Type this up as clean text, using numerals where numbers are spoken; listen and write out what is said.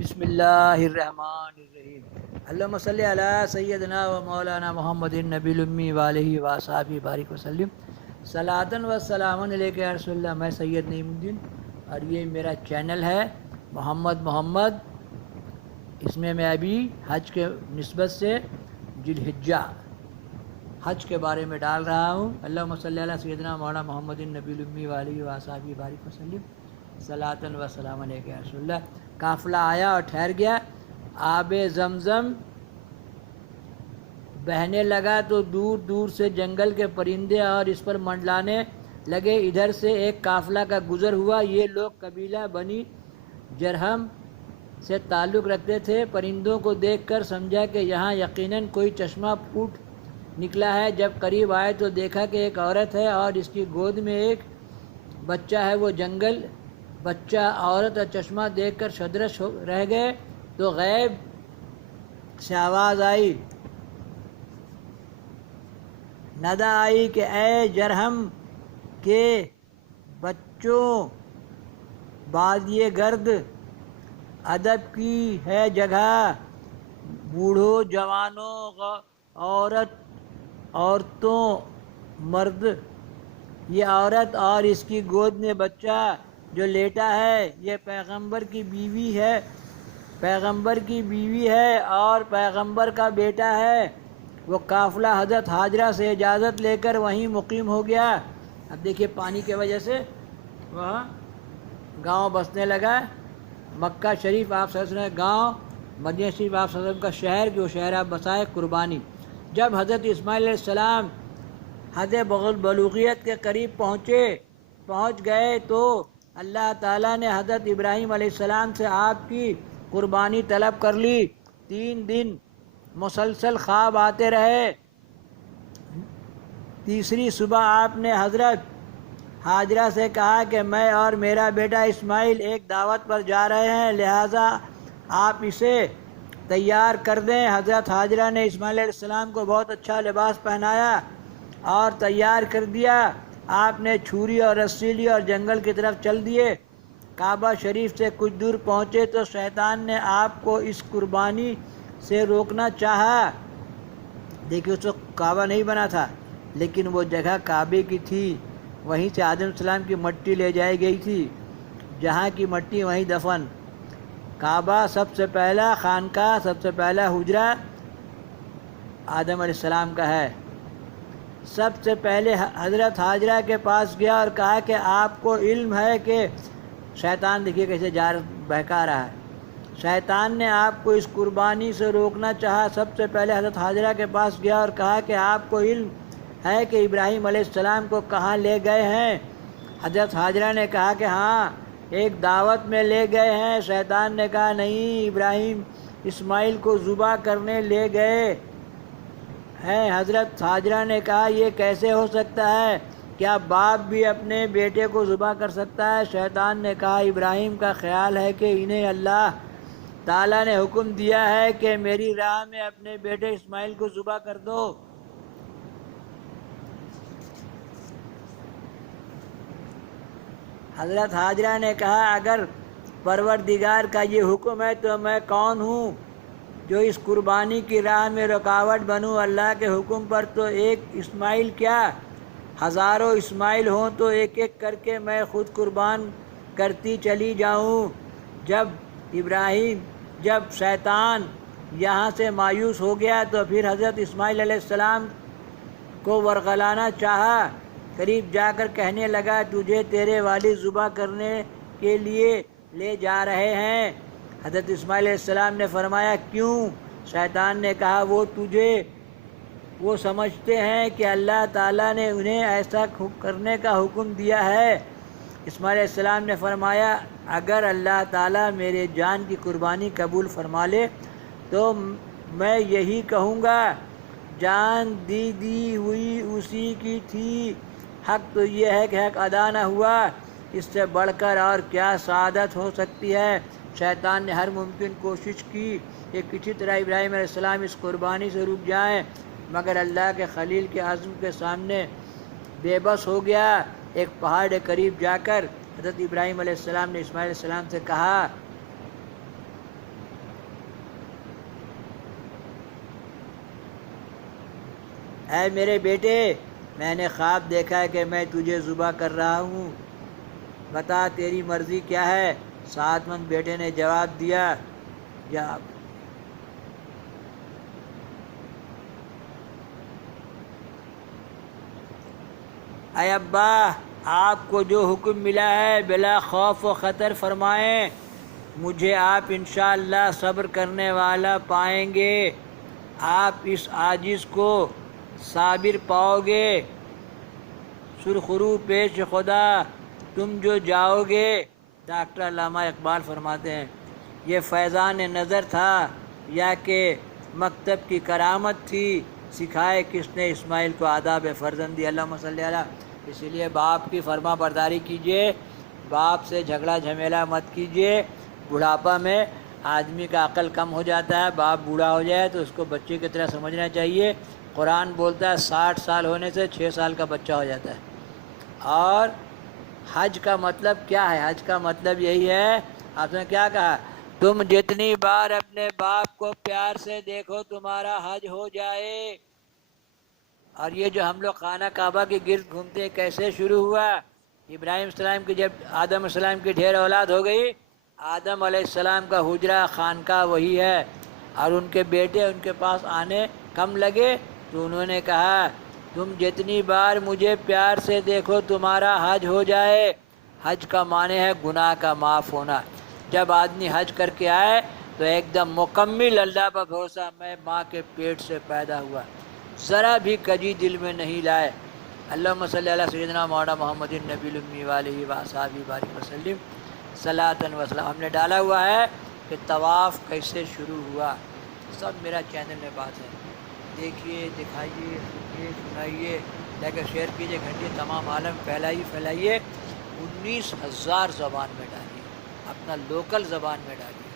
بسم اللہ الرحمن الرحیم۔ اللہم صلی علی سیدنا و مولانا محمد النبی الامی وآلہ وصحبہ بارک وسلم۔ صلاۃً و سلام علیک یا رسول اللہ۔ میں سید نعیم الدین اور یہ میرا چینل ہے محمد۔ اس میں ابھی حج کے نسبت سے ذی الحجہ حج کے بارے میں ڈال رہا ہوں۔ اللہم صلی علی سیدنا مولانا محمد النبی الامی وآلہ وصحبہ بارک وسلم۔ صلاۃً و سلام علیک یا رسول اللہ۔ قافلہ آیا اور ٹھہر گیا۔ آب زمزم بہنے لگا تو دور دور سے جنگل کے پرندے اور اس پر منڈلانے لگے۔ ادھر سے ایک قافلہ کا گزر ہوا۔ یہ لوگ قبیلہ بنی جرہم سے تعلق رکھتے تھے۔ پرندوں کو دیکھ کر سمجھا کہ یہاں یقیناً کوئی چشمہ پھوٹ نکلا ہے۔ جب قریب آئے تو دیکھا کہ ایک عورت ہے اور اس کی گود میں ایک بچہ ہے۔ وہ جنگل بچہ، عورت اور چشمہ دیکھ کر شدرش رہ گئے تو غیب سے آواز آئی، ندا آئی کہ اے جرہم کے بچوں، بادیے گرد ادب کی ہے جگہ، بوڑھوں جوانوں عورتوں مرد، یہ عورت اور اس کی گود میں بچہ جو لیٹا ہے یہ پیغمبر کی بیوی ہے اور پیغمبر کا بیٹا ہے۔ وہ قافلہ حضرت حاجرہ سے اجازت لے کر وہیں مقیم ہو گیا۔ اب دیکھیے پانی کی وجہ سے وہاں گاؤں بسنے لگا۔ مکہ شریف آپ صلی اللہ علیہ وسلم گاؤں، مدینہ شریف آپ صلی اللہ علیہ وسلم کا شہر، جو شہر آپ بسائے قربانی۔ جب حضرت اسماعیل علیہ السلام حد بلوغیت کے قریب پہنچ گئے تو اللہ تعالیٰ نے حضرت ابراہیم علیہ السلام سے آپ کی قربانی طلب کر لی۔ 3 دن مسلسل خواب آتے رہے۔ تیسری صبح آپ نے حضرت حاجرہ سے کہا کہ میں اور میرا بیٹا اسماعیل ایک دعوت پر جا رہے ہیں، لہٰذا آپ اسے تیار کر دیں۔ حضرت حاجرہ نے اسماعیل علیہ السلام کو بہت اچھا لباس پہنایا اور تیار کر دیا۔ آپ نے چھری اور رسی لی اور جنگل کی طرف چل دیے۔ کعبہ شریف سے کچھ دور پہنچے تو شیطان نے آپ کو اس قربانی سے روکنا چاہا۔ دیکھیے اس وقت کعبہ نہیں بنا تھا، لیکن وہ جگہ کعبے کی تھی۔ وہیں سے آدم علیہ السلام کی مٹی لے جائی گئی تھی، جہاں کی مٹی وہیں دفن۔ کعبہ سب سے پہلا خانقاہ، سب سے پہلا حجرہ آدم علیہ السلام کا ہے۔ سب سے پہلے حضرت حاجرہ کے پاس گیا اور کہا کہ آپ کو علم ہے کہ شیطان، دیکھیے کیسے بہکا رہا ہے، شیطان نے آپ کو اس قربانی سے روکنا چاہا۔ سب سے پہلے حضرت حاجرہ کے پاس گیا اور کہا کہ آپ کو علم ہے کہ ابراہیم علیہ السلام کو کہاں لے گئے ہیں؟ حضرت حاجرہ نے کہا کہ ہاں، ایک دعوت میں لے گئے ہیں۔ شیطان نے کہا نہیں، ابراہیم اسماعیل کو ذبح کرنے لے گئے ہیں۔ حضرت حاجرہ نے کہا یہ کیسے ہو سکتا ہے؟ کیا باپ بھی اپنے بیٹے کو ذبح کر سکتا ہے؟ شیطان نے کہا ابراہیم کا خیال ہے کہ انہیں اللہ تعالیٰ نے حکم دیا ہے کہ میری راہ میں اپنے بیٹے اسماعیل کو ذبح کر دو۔ حضرت حاجرہ نے کہا اگر پروردگار کا یہ حکم ہے تو میں کون ہوں جو اس قربانی کی راہ میں رکاوٹ بنوں؟ اللہ کے حکم پر تو ایک اسماعیل کیا، ہزاروں اسماعیل ہوں تو ایک ایک کر کے میں خود قربان کرتی چلی جاؤں۔ جب شیطان یہاں سے مایوس ہو گیا تو پھر حضرت اسماعیل علیہ السلام کو ورغلانا چاہا۔ قریب جا کر کہنے لگا تجھے تیرے والد ذبح کرنے کے لیے لے جا رہے ہیں۔ حضرت اسماعیل علیہ السلام نے فرمایا کیوں؟ شیطان نے کہا وہ سمجھتے ہیں کہ اللہ تعالیٰ نے انہیں ایسا کرنے کا حکم دیا ہے۔ اسماعیل علیہ السلام نے فرمایا اگر اللہ تعالیٰ میرے جان کی قربانی قبول فرما لے تو میں یہی کہوں گا جان دی ہوئی اسی کی تھی، حق تو یہ ہے کہ حق ادا نہ ہوا، اس سے بڑھ کر اور کیا سعادت ہو سکتی ہے؟ شیطان نے ہر ممکن کوشش کی کہ کسی طرح ابراہیم علیہ السلام اس قربانی سے رک جائیں، مگر اللہ کے خلیل کے عزم کے سامنے بے بس ہو گیا۔ ایک پہاڑ کے قریب جا کر حضرت ابراہیم علیہ السلام نے اسماعیل علیہ السلام سے کہا اے میرے بیٹے میں نے خواب دیکھا ہے کہ میں تجھے ذبح کر رہا ہوں، بتا تیری مرضی کیا ہے؟ سعادت مند بیٹے نے جواب دیا، اے ابا آپ کو جو حکم ملا ہے بلا خوف و خطر فرمائیں، مجھے آپ انشاءاللہ صبر کرنے والا پائیں گے، آپ اس عاجز کو صابر پاؤ گے، سرخرو پیش خدا تم جو جاؤ گے۔ ڈاکٹر علامہ اقبال فرماتے ہیں یہ فیضان نظر تھا یا کہ مکتب کی کرامت تھی، سکھائے کس نے اسماعیل کو آداب فرزندی، اللہم صلی علیہ۔ اسی لیے باپ کی فرما برداری کیجیے، باپ سے جھگڑا جھمیلا مت کیجیے۔ بڑھاپا میں آدمی کا عقل کم ہو جاتا ہے، باپ بوڑھا ہو جائے تو اس کو بچے کی طرح سمجھنا چاہیے۔ قرآن بولتا ہے 60 سال ہونے سے 6 سال کا بچہ ہو جاتا ہے۔ اور حج کا مطلب کیا ہے؟ حج کا مطلب یہی ہے، آپ نے کیا کہا، تم جتنی بار اپنے باپ کو پیار سے دیکھو تمہارا حج ہو جائے۔ اور یہ جو ہم لوگ خانہ کعبہ کے گرد گھومتے کیسے شروع ہوا؟ ابراہیم السلام کی جب آدم السلام کی ڈھیر اولاد ہو گئی، آدم علیہ السلام کا حجرہ خانقاہ وہی ہے، اور ان کے بیٹے ان کے پاس آنے کم لگے تو انہوں نے کہا تم جتنی بار مجھے پیار سے دیکھو تمہارا حج ہو جائے۔ حج کا معنی ہے گناہ کا معاف ہونا۔ جب آدمی حج کر کے آئے تو ایک دم مکمل اللہ پر بھروسہ، میں ماں کے پیٹ سے پیدا ہوا، ذرا بھی کجی دل میں نہیں لائے۔ اللہم صلی علی سیدنا مولانا محمد النبی الامی والہ واصحابہ بارک وسلم صلاۃ وسلام۔ ہم نے ڈالا ہوا ہے کہ طواف کیسے شروع ہوا، سب میرا چینل میں بات ہے، دیکھیے، دکھائیے، سنیے، سنائیے، لیکن شیئر کیجیے، گھنٹے تمام عالم پھیلائیے 19,000 زبان میں ڈالیے، اپنا لوکل زبان میں ڈالیے۔